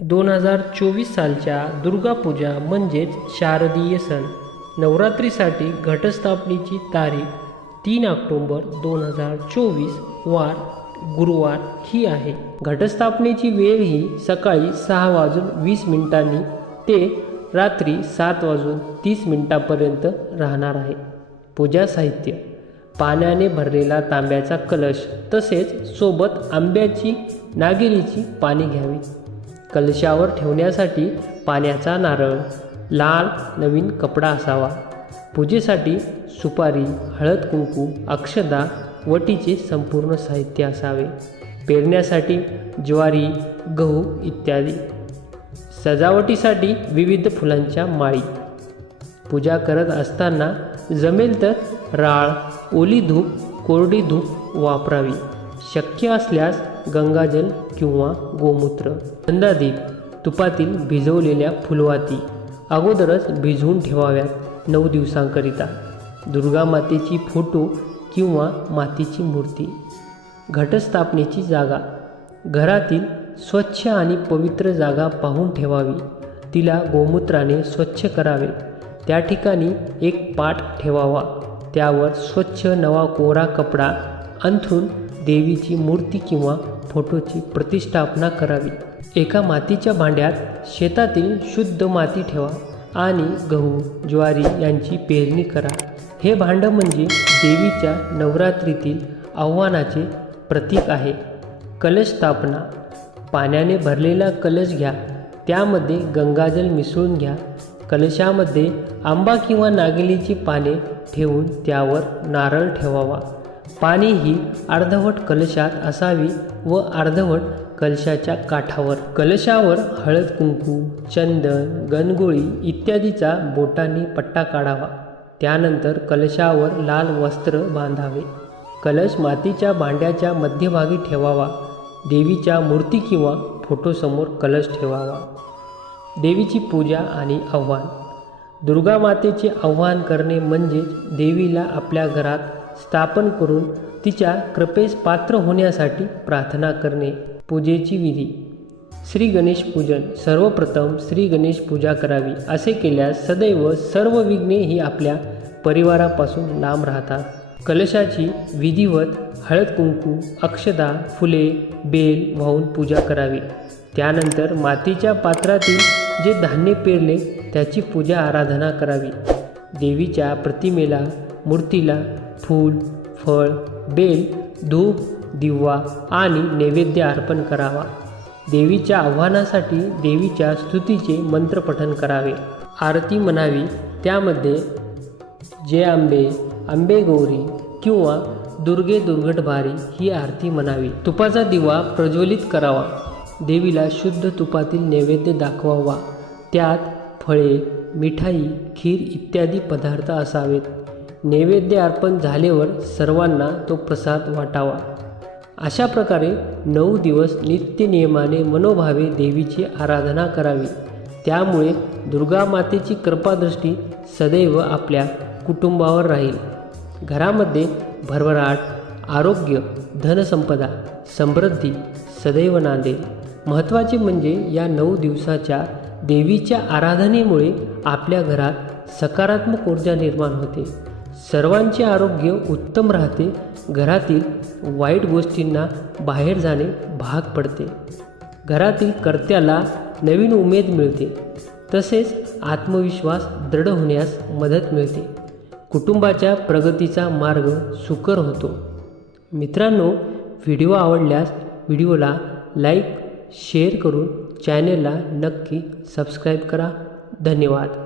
दोन हजार चोवीस सालच्या दुर्गापूजा म्हणजेच शारदीय सण. नवरात्रीसाठी घटस्थापनेची तारीख तीन ऑक्टोंबर दोन हजार चोवीस वार गुरुवार ही आहे. घटस्थापनेची वेळ ही सकाळी सहा वाजून वीस मिनिटांनी ते रात्री सात वाजून तीस मिनिटापर्यंत राहणार आहे. पूजा साहित्य. पाण्याने भरलेला तांब्याचा कलश तसेच सोबत आंब्याची नागिरीची पाने घ्यावी कलशावर ठेवण्यासाठी पाण्याचा नारळ लाल नवीन कपडा असावा. पूजेसाठी सुपारी हळद कुंकू अक्षदा वटीचे संपूर्ण साहित्य असावे. पेरण्यासाठी ज्वारी गहू इत्यादी. सजावटीसाठी विविध फुलांच्या माळी. पूजा करत असताना जमेल तर राळ ओली धूप कोरडी धूप वापरावी. शक्य असल्यास गंगाजल किंवा गोमूत्र अंदादीप तुपातील भिजवलेल्या फुलवाती अगोदरच भिजवून ठेवाव्यात नऊ दिवसांकरिता. दुर्गा मातेची फोटो किंवा मातीची मूर्ती. घटस्थापनेची जागा. घरातील स्वच्छ आणि पवित्र जागा पाहून ठेवावी. तिला गोमूत्राने स्वच्छ करावे. त्या ठिकाणी एक पाट ठेवावा. त्यावर स्वच्छ नवा कोरा कपडा अंथरून देवीची मूर्ती किंवा फोटोची प्रतिष्ठापना करावी. एका मातीच्या भांड्यात शेतातील शुद्ध माती ठेवा आणि गहू ज्वारी यांची पेरणी करा. हे भांडं म्हणजे देवीच्या नवरात्रीतील आव्हानाचे प्रतीक आहे. कलश स्थापना. पाण्याने भरलेला कलश घ्या. त्यामध्ये गंगाजल मिसळून घ्या. कलशामध्ये आंबा किंवा नागिलीची पाने ठेवून त्यावर नारळ ठेवावा. पाणी ही अर्धवट कलशात असावी व अर्धवट कलशाच्या काठावर. कलशावर हळद कुंकू चंदन गणगोळी इत्यादीचा बोटांनी पट्टा काढावा. त्यानंतर कलशावर लाल वस्त्र बांधावे. कलश मातीच्या भांड्याच्या मध्यभागी ठेवावा. देवीच्या मूर्ती किंवा फोटोसमोर कलश ठेवावा. देवीची पूजा आणि आव्हान. दुर्गा मातेचे आव्हान करणे म्हणजेच देवीला आपल्या घरात स्थापन करून तिच्या कृपेस पात्र होण्यासाठी प्रार्थना करणे पूजेची विधी. श्री गणेश पूजन. सर्वप्रथम श्री गणेश पूजा करावी असे केल्यास सदैव सर्व विघ्ने ही आपल्या परिवारापासून लांब राहतात. कलशाची विधिवत हळद कुंकू अक्षदा फुले बेल वाहून पूजा करावी. त्यानंतर मातीच्या पात्रातील जे धान्य पेरले त्याची पूजा आराधना करावी. देवीच्या प्रतिमेला मूर्तीला फूल फळ बेल धूप दिवा आणि नैवेद्य अर्पण करावा. देवीच्या आव्हानासाठी देवीच्या स्तुतीचे मंत्रपठन करावे. आरती म्हणावी त्यामध्ये जय आंबे आंबे गौरी किंवा दुर्गे दुर्घटभारी ही आरती म्हणावी. तुपाचा दिवा प्रज्वलित करावा. देवीला शुद्ध तुपातील नैवेद्य दाखवावा. त्यात फळे मिठाई खीर इत्यादी पदार्थ असावेत. नैवेद्य अर्पण झाल्यावर सर्वांना तो प्रसाद वाटावा. अशा प्रकारे नऊ दिवस नित्य नियमाने मनोभावे देवीची आराधना करावी. त्यामुळे दुर्गा मातेची कृपादृष्टी सदैव आपल्या कुटुंबावर राहील. घरामध्ये भरभराट आरोग्य धनसंपदा समृद्धी सदैव नांदेल. महत्त्वाचे म्हणजे या नऊ दिवसाच्या देवीच्या आराधनेमुळे आपल्या घरात सकारात्मक ऊर्जा निर्माण होते. सर्वांचे आरोग्य उत्तम राहते. घरातील वाईट गोष्टींना बाहेर जाणे भाग पडते. घरातील कर्त्याला नवीन उमेद मिळते. तसेच आत्मविश्वास दृढ होण्यास मदत मिळते. कुटुंबाच्या प्रगतीचा मार्ग सुकर होतो. मित्रांनो व्हिडिओ आवडल्यास व्हिडिओला लाईक शेअर करून चॅनेलला नक्की सबस्क्राईब करा. धन्यवाद.